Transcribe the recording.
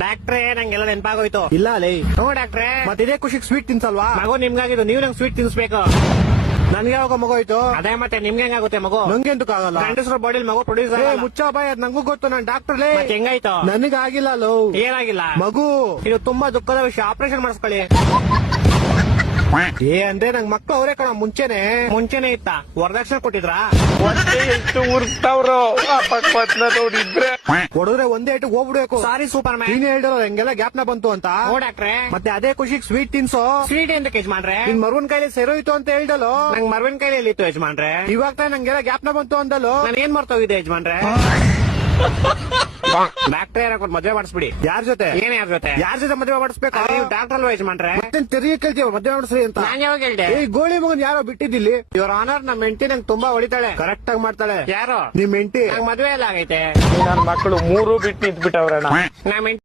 ಡಾಕ್ಟ್ರೇ ನಂಗೆಲ್ಲ ನೆನಪಾಗೋಯ್ತು. ಇಲ್ಲ ಲೇ, ಹ್ಞೂ ಡಾಕ್ಟ್ರೇ. ಮತ್ತೆ ಇದೇ ಖುಷಿಗೆ ಸ್ವೀಟ್ ತಿನ್ಸಲ್ವಾ? ಮಗು ನಿಮ್ಗಾಗಿದ್ದು, ನೀವು ನಂಗೆ ಸ್ವೀಟ್ ತಿನ್ಸ್ಬೇಕು. ನನ್ಗೆ ಯಾವಾಗ ಮಗು ಆಯ್ತು? ಅದೇ ಮತ್ತೆ ನಿಮ್ಗೆ ಹೆಂಗಾಗುತ್ತೆ ಮಗು? ನಂಗೆ ಎಂತಕ್ ಆಗಲ್ಲ. ಗಂಡಸ್ರ ಬಾಡಿಲಿ ಮಗು ಪ್ರೊಡ್ಯೂಸ್ ಮುಚ್ಚ ಬಾಯ್, ಅದ್ ನಂಗೂ ಗೊತ್ತು, ನಾನ್ ಡಾಕ್ಟರ್ ಲೇ. ಹೆಂಗಾಯ್ತು? ನನಗಾಗಿಲ್ಲ ಲೋ. ಏನಾಗಿಲ್ಲ ಮಗು. ಇದು ತುಂಬಾ ದುಃಖದ ವಿಷಯ, ಆಪರೇಷನ್ ಮಾಡಿಸ್ಕೊಳ್ಳಿ. ಅಂದ್ರೆ ನಂಗ್ ಮಕ್ಳು ಅವರೇ ಕಣ ಮುಂಚೆನೆ ಇತ್ತ? ವರದಕ್ಷಿಣೆ ಕೊಟ್ಟಿದ್ರಾ? ಹೊಡೆದ್ರೆ ಒಂದೇ ಏಟಿಗೆ ಹೋಗ್ಬಿಡ್ಬೇಕು. ಸಾರಿ ಸೂಪರ್ ಮ್ಯಾನ್. ನೀನ್ ಹೇಳಿರೋ ಹೆಂಗೆಲ್ಲ ಜ್ಞಾಪನ ಬಂತು ಅಂತ. ಹ್ಞೂ ಡಾಕ್ಟ್ರೇ. ಮತ್ತೆ ಅದೇ ಖುಷಿಗೆ ಸ್ವೀಟ್ ತಿನ್ಸೋ. ಸ್ವೀಟ್ ಎಂತ ಯಜಮಾನ್ರೆ? ನಿನ್ ಮರುವನ್ ಕೈಲಿ ಸೆರೋಯ್ತು ಅಂತ ಹೇಳ್ದಲ್ಲೋ. ನಂಗ್ ಮರ್ವಿನ ಕೈಲಿ ಇತ್ತು ಯಜಮಾನ್ರೆ. ಇವಾಗ ತಾನೇ ನಂಗೆಲ್ಲ ಜ್ಞಾಪನ ಬಂತು ಅಂದಲ್ಲೋ. ನಾನು ಏನ್ ಮರ್ತೋಗಿದೆ ಯಜಮಾನ್ರೆ? ಡಾಕ್ಟ್ರೇ ಮದ್ವೆ ಮಾಡಿಸ್ಬಿಡಿ. ಯಾರ ಜೊತೆ? ಏನ್ ಯಾರ ಜೊತೆ? ಯಾರ ಜೊತೆ ಮದುವೆ ಮಾಡಿಸ್ಬೇಕು? ನೀವು ಡಾಕ್ಟರ್ ಅಲ್ವಾ ಯಜಮಾನ್ರೆ? ತೆರಿಗೆ ಕೇಳ್ತೀವ ಮದುವೆ ಮಾಡಿಸ್ರಿ ಅಂತ. ನಾನ್ ಯಾವಾಗ ಹೇಳ್ದೆ? ಈ ಗೋಳಿ ಮಗನ್ ಯಾರೋ ಬಿಟ್ಟಿದ್ದಿಲ್ಲಿ. ಇವ್ರ ಆನರ್ ನಮ್ಮ ಹೆಂಡತಿ ನಂಗೆ ತುಂಬಾ ಹೊಡಿತಾಳೆ. ಕರೆಕ್ಟ್ ಆಗಿ ಮಾಡ್ತಾಳೆ. ಯಾರು? ನಿಮ್ ಹೆಂಡತಿ. ನಂಗ್ ಮದ್ವೆ ಎಲ್ಲ ಆಗೈತೆ. ನನ್ನ ಮಕ್ಕಳು 3 ಬಿಟ್ಟು ನಿಂತ್ಬಿಟ್ಟವ್ರಣ್ಣ. ನಮ್ಮ